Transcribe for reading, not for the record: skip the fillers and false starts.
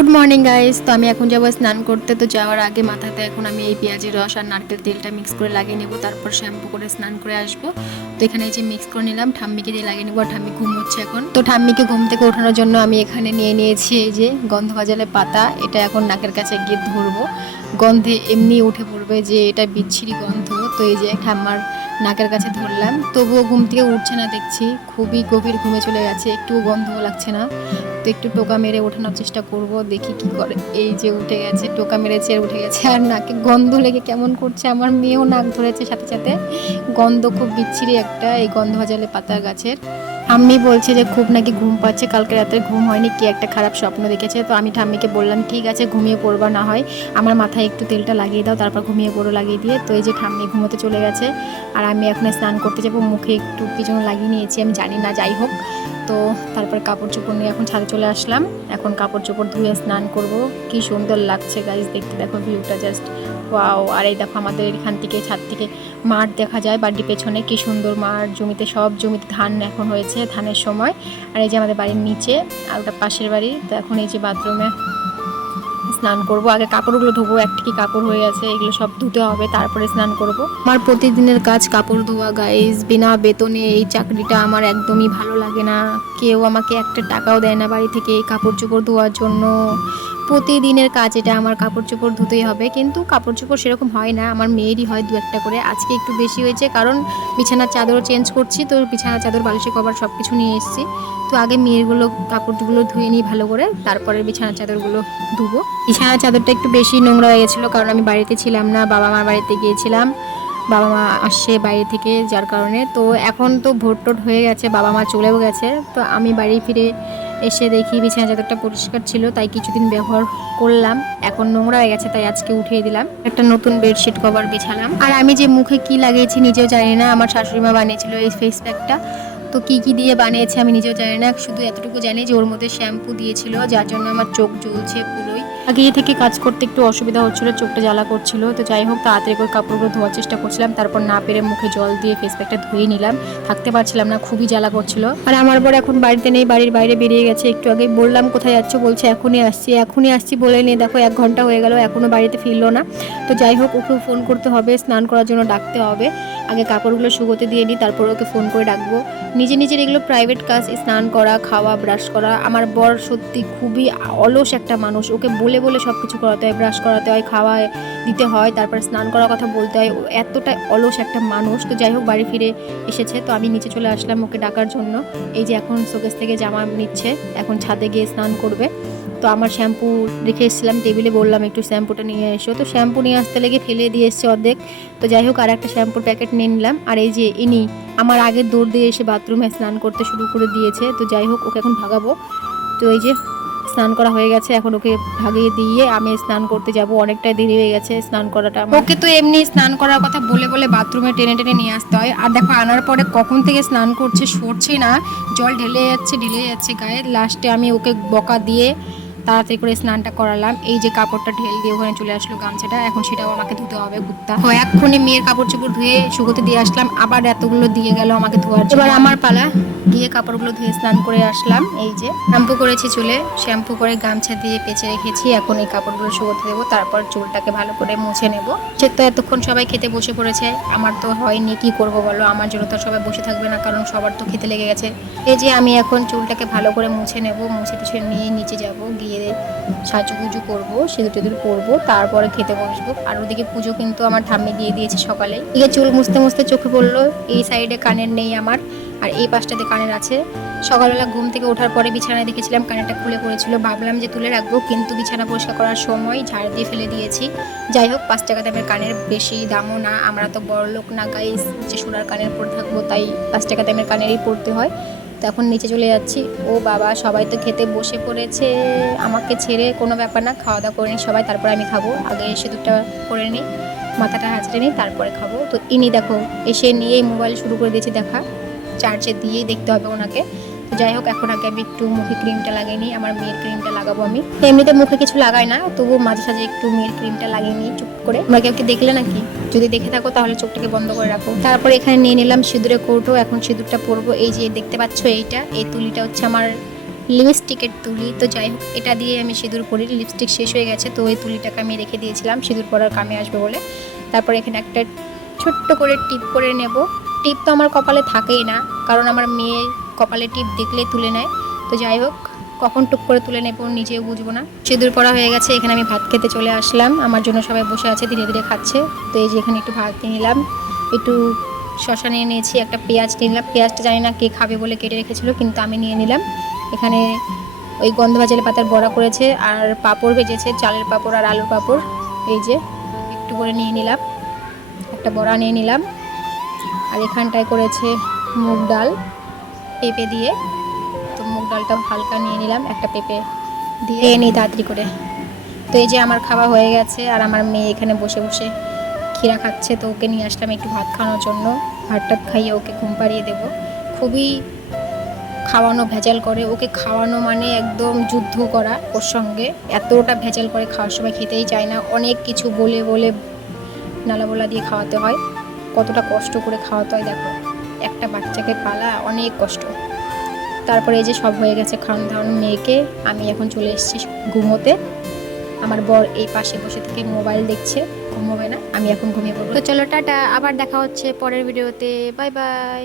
Good morning guys. তো আমি এখন যাবো স্নান করতে। তো যাওয়ার আগে মাথাতে এখন আমি এই পেঁয়াজের রস আর নারকেল তেলটা মিক্স করে লাগিয়ে নেবো, তারপর শ্যাম্পু করে স্নান করে আসবো। তো এখানে এই যে মিক্স করে নিলাম, ঠাম্মিকে দিয়ে লাগিয়ে নেবো। আর ঠাম্মি ঘুম হচ্ছে এখন। তো ঠাম্মিকে ঘুম থেকে ওঠানোর জন্য আমি এখানে নিয়ে নিয়েছি এই যে গন্ধভাজালের পাতা। এটা এখন নাকের কাছে গিয়ে ধরবো, গন্ধে এমনি উঠে পড়বে যে এটা বিচ্ছিরি গন্ধ। তো এই যে ঠাম্মার নাকের কাছে ধরলাম, তবুও ঘুম থেকে উঠছে না, দেখছি খুবই গভীর ঘুমে চলে গেছে, একটু গন্ধও লাগছে না। তো একটু টোকা মেরে ওঠানোর চেষ্টা করব, দেখি কি করে। এই যে উঠে গেছে, টোকা মেরেছে, উঠে গেছে। আর নাকে গন্ধ লেগে কেমন করছে, আমার মেয়েও নাক ধরেছে সাথে সাথে। গন্ধ খুব বিচ্ছিরি একটা, এই গন্ধ ভাজালে পাতা গাছের। ঠাম্মি বলছে যে খুব নাকি ঘুম পাচ্ছে, কালকে রাতে ঘুম হয়নি, কি একটা খারাপ স্বপ্ন দেখেছে। তো আমি ঠাম্মিকে বললাম ঠিক আছে ঘুমিয়ে পড়বা, না হয় আমার মাথায় একটু তেলটা লাগিয়ে দাও, তারপর ঘুমিয়ে পড়ো লাগিয়ে দিয়ে। তো এই যে ঠাম্মি ঘুমোতে চলে গেছে, আর আমি এখন স্নান করতে যাবো। মুখে একটু কি যেন লাগিয়ে নিয়েছি, আমি জানি না, যাই হোক। তো তারপর কাপড় চোপড় নিয়ে এখন ছাদে চলে আসলাম। এখন কাপড় চোপড় ধুয়ে স্নান করব। কি সুন্দর লাগছে গাইস দেখতে, দেখো ভিউটা জাস্ট ওয়াও। আর এই দেখো আমাদের এখান থেকে ছাদ থেকে মাঠ দেখা যায়, বাড়ির পেছনে কি সুন্দর মাঠ, জমিতে সব জমিতে ধান এখন হয়েছে, ধানের সময়। আর এই যে আমাদের বাড়ির নিচে, আর ওটা পাশের বাড়ি। তো এখন এই যে বাথরুমে স্নান করব। আগে কাপড়গুলো ধোবো, একটা কি কাপড় হয়ে আছে, এগুলো সব ধুতে হবে, তারপরে স্নান করব। আমার প্রতিদিনের কাজ কাপড় ধোয়া গাইস। বিনা বেতনে এই চাকরিটা আমার একদমই ভালো লাগে না। কেউ আমাকে একটা টাকাও দেয় না বাড়ি থেকে কাপড় চোপড় ধোয়ার জন্য। প্রতিদিনের কাজ এটা, আমার কাপড় চোপড় ধুতেই হবে। কিন্তু কাপড় চোপড় সেরকম হয় না, আমার মেয়েরই হয় দু একটা করে। আজকে একটু বেশি হয়েছে, কারণ বিছানার চাদরও চেঞ্জ করছি। তো বিছানার চাদর, বালিশের কভার সব কিছু নিয়ে এসেছি। তো আগে মেয়েরগুলো কাপড়গুলো ধুয়ে নিই ভালো করে, তারপরে বিছানার চাদরগুলো ধুবো। বিছানার চাদরটা একটু বেশি নোংরা হয়ে গেছিলো, কারণ আমি বাড়িতে ছিলাম না, বাবা মার বাড়িতে গিয়েছিলাম। বাবা মা আসছে বাইরে থেকে, যার কারণে। তো এখন তো ভোট টোট হয়ে গেছে, বাবা মা চলেও গেছে। তো আমি বাড়ি ফিরে এসে দেখি বিছানা চাদরটা পরিষ্কার ছিল, তাই কিছুদিন ব্যবহার করলাম। এখন নোংরা হয়ে গেছে, তাই আজকে উঠিয়ে দিলাম, একটা নতুন বেডশিট কভার বিছালাম। আর আমি যে মুখে কি লাগিয়েছি নিজেও জানি না, আমার শাশুড়ি মা বানিয়েছিল এই ফেস প্যাকটা। তো কি কি দিয়ে বানিয়েছে আমি নিজেও জানি না, শুধু এতটুকু জানি যে ওর মধ্যে শ্যাম্পু দিয়েছিল, যার জন্য আমার চোখ জ্বলছে পুরোই। আগে থেকে কাজ করতে একটু অসুবিধা হচ্ছিল, চোখটা জ্বালা করছিল। তো যাই হোক, তাড়াতাড়ি করে কাপড়গুলো ধোয়ার চেষ্টা করছিলাম, তারপর না পেরে মুখে জল দিয়ে ফেস প্যাকটা ধুয়ে নিলাম। থাকতে পারছিলাম না, খুবই জ্বালা করছিল। আর আমার বর এখন বাড়িতে নেই, বাড়ির বাইরে বেরিয়ে গেছে। একটু আগে বললাম কোথায় যাচ্ছ, বলছে এখনই আসছি। এখনই আসছি বলে নিয়ে দেখো 1 ঘন্টা হয়ে গেল, এখনো বাড়িতে ফিরলো না। তো যাই হোক, ওকে ফোন করতে হবে, স্নান করার জন্য ডাকতে হবে। আগে কাপড়গুলো শুকোতে দিয়ে নিই, তারপর ওকে ফোন করে ডাকবো। নিজের এগুলো প্রাইভেট কাজ, স্নান করা, খাওয়া, ব্রাশ করা। আমার বর সত্যি খুবই অলস একটা মানুষ, ওকে বলে বলে সব কিছু করাতে হয়, ব্রাশ করাতে হয়, খাওয়া দিতে হয়, তারপর স্নান করার কথা বলতে হয়। ও এতটা অলস একটা মানুষ। তো যাই হোক, বাড়ি ফিরে এসেছে, তো আমি নিচে চলে আসলাম ওকে ডাকার জন্য। এই যে এখন শোকেস থেকে জামা নিচ্ছে, এখন ছাদে গিয়ে স্নান করবে। তো আমার শ্যাম্পু রেখে এসেছিলাম টেবিলে, বললাম একটু শ্যাম্পুটা নিয়ে এসো। তো শ্যাম্পু নিয়ে আসতে লেগে ফেলে দিয়ে এসছে অর্ধেক। তো যাই হোক, আর একটা শ্যাম্পুর প্যাকেট নিয়ে নিলাম। আর এই যে ইনি আমার আগের দৌড় দিয়ে এসে বাথরুমে স্নান করতে শুরু করে দিয়েছে। তো যাই হোক, ওকে এখন ভাগাবো। তো এই যে স্নান করা হয়ে গেছে, এখন ওকে ভাগিয়ে দিয়ে আমি স্নান করতে যাব। অনেকটাই দেরি হয়ে গেছে স্নান করাটা। ওকে তো এমনি স্নান করার কথা বলে বলে বাথরুমে টেনে টেনে নিয়ে আসতে হয়। আর দেখো, আনার পরে কখন থেকে স্নান করছে, সরছে না, জল ঢেলে যাচ্ছে গায়ে। লাস্টে আমি ওকে বকা দিয়ে তাড়াতাড়ি করে স্নানটা করালাম। এই যে কাপড়টা ঢেল দিয়ে ওখানে চলে আসলো গামছাটা, এখন সেটাও আমাকে ধুতে হবে কুত্তা। এক্ষুনি মেয়ের কাপড় চোপড় ধুয়ে শুকোতে দিয়ে আসলাম, আবার এতগুলো দিয়ে গেল আমাকে ধোয়ার জন্য। এবার আমার পালা, গিয়ে কাপড়গুলো ধুয়ে স্নান করে আসলাম। এই যে শ্যাম্পু করেছি চুলে, শ্যাম্পু করে গামছা দিয়ে পেঁচে রেখেছি। এখন এই কাপড়গুলো শুকোতে দেবো, তারপর চুলটাকে ভালো করে মুছে নেবো। সে তো এতক্ষণ সবাই খেতে বসে পড়েছে, আমার তো হয়নি, কি করব বলো। আমার জন্য তো সবাই বসে থাকবে না, কারণ সবার তো খেতে লেগে গেছে। এই যে আমি এখন চুলটাকে ভালো করে মুছে নেবো, মুছে টুছে নিয়ে নিচে যাব, গিয়ে সাজুগুজু করবো, সিঁদুর টিঁদুর করবো, তারপরে খেতে বসবো। আর ওদিকে পুজো কিন্তু আমার ঠাম্মি দিয়ে দিয়েছে সকালে। এদিকে চুল মুছতে মুছতে চোখে পড়লো এই সাইডে কানের নেই আমার, আর এই পাশটাতে কানের আছে। সকালবেলা ঘুম থেকে ওঠার পরে বিছানায় দেখেছিলাম কানেরটা খুলে পড়েছিল, ভাবলাম যে তুলে রাখবো, কিন্তু বিছানা পরিষ্কার করার সময় ঝাড় দিয়ে ফেলে দিয়েছি। যাই হোক, 5 টাকা দামের কানের, বেশি দামও না, আমরা তো বড় লোক না গাইস যে সোনার কানের পরে থাকবো, তাই 5 টাকা দামের কানেরই পরতে হয়। তো এখন নিচে চলে যাচ্ছি। ও বাবা, সবাই তো খেতে বসে পড়েছে, আমাকে ছেড়ে কোনো ব্যাপার না, খাওয়া দাওয়া করে নিই সবাই, তারপরে আমি খাবো। আগে সিঁদুরটা করে নিই, মাথাটা হাঁচড়ে নিই, তারপরে খাবো। তো ইনি দেখো এসে নিয়েই মোবাইল শুরু করে দিয়েছি দেখা, চার্জে দিয়েই দেখতে হবে ওনাকে। তো যাই হোক, এখন আগে আমি একটু মুখে ক্রিমটা লাগিয়ে নিই, আমার মেয়ের ক্রিমটা লাগাবো আমি। এমনিতে মুখে কিছু লাগাই না, তবু মাঝে সাঝে একটু মেয়ের ক্রিমটা লাগিয়ে নিই চুপ করে। তোমরা কেউ কি দেখলে নাকি? যদি দেখে থাকো তাহলে চোখটাকে বন্ধ করে রাখো। তারপরে এখানে নিয়ে নিলাম সিঁদুরের কৌটো, এখন সিঁদুরটা পরবো। এই যে দেখতে পাচ্ছ এইটা, এই তুলিটা হচ্ছে আমার লিপস্টিকের তুলি। তো যাই হোক, এটা দিয়ে আমি সিঁদুর পরি। লিপস্টিক শেষ হয়ে গেছে, তো ওই তুলিটাকে আমি রেখে দিয়েছিলাম সিঁদুর পরার কামে আসবে বলে। তারপর এখানে একটা ছোট্ট করে টিপ করে নেব। টিপ তো আমার কপালে থাকেই না, কারণ আমার মেয়ে কপালে টিপ দেখলেই তুলে নেয়। তো যাই হোক, কখন টুক করে তুলে নেব নিজেও বুঝবো না। সিঁদুর পরা হয়ে গেছে, এখানে আমি ভাত খেতে চলে আসলাম। আমার জন্য সবাই বসে আছে, ধীরে ধীরে খাচ্ছে। তো এই যে এখানে একটু ভাত নিয়ে নিলাম, একটু শশা নিয়ে নিয়েছি, একটা পেঁয়াজ নিলাম। পেঁয়াজটা জানি না কে খাবে বলে কেটে রেখেছিলো, কিন্তু আমি নিয়ে নিলাম। এখানে ওই গন্ধভাজালি পাতার বড়া করেছে, আর পাঁপড় ভেজেছে, চালের পাঁপড় আর আলুর পাঁপড়। এই যে একটু করে নিয়ে নিলাম, একটা বড়া নিয়ে নিলাম। আর এখানটায় করেছে মুগ ডাল পেঁপে দিয়ে, তো মুগ ডালটাও হালকা নিয়ে নিলাম, একটা পেঁপে দিয়ে নিই তাড়াতাড়ি করে। তো এই যে আমার খাওয়া হয়ে গেছে, আর আমার মেয়ে এখানে বসে বসে ক্ষীরা খাচ্ছে। তো ওকে নিয়ে আসলাম একটু ভাত খাওয়ানোর জন্য, ভাতটা খাইয়ে ওকে ঘুম পাড়িয়ে দেবো। খুবই খাওয়ানো ভেজাল করে, ওকে খাওয়ানো মানে একদম যুদ্ধ করা ওর সঙ্গে। এতটা ভেজাল করে, খাওয়ার সময় খেতেই চায় না, অনেক কিছু বলে বলে নালাবোলা দিয়ে খাওয়াতে হয়। কতটা কষ্ট করে খাওয়াতে হয় দেখো, একটা বাচ্চাকে পালা অনেক কষ্ট। তারপরে এই যে সব হয়ে গেছে খাওয়ানো দাওয়ানো মেয়েকে, আমি এখন চলে এসেছি ঘুমোতে। আমার বর এই পাশে বসে থেকে মোবাইল দেখছে, ঘুমোবে না, আমি এখন ঘুমিয়ে পড়বো। তো চলো টাটা, আবার দেখা হচ্ছে পরের ভিডিওতে, বাই বাই।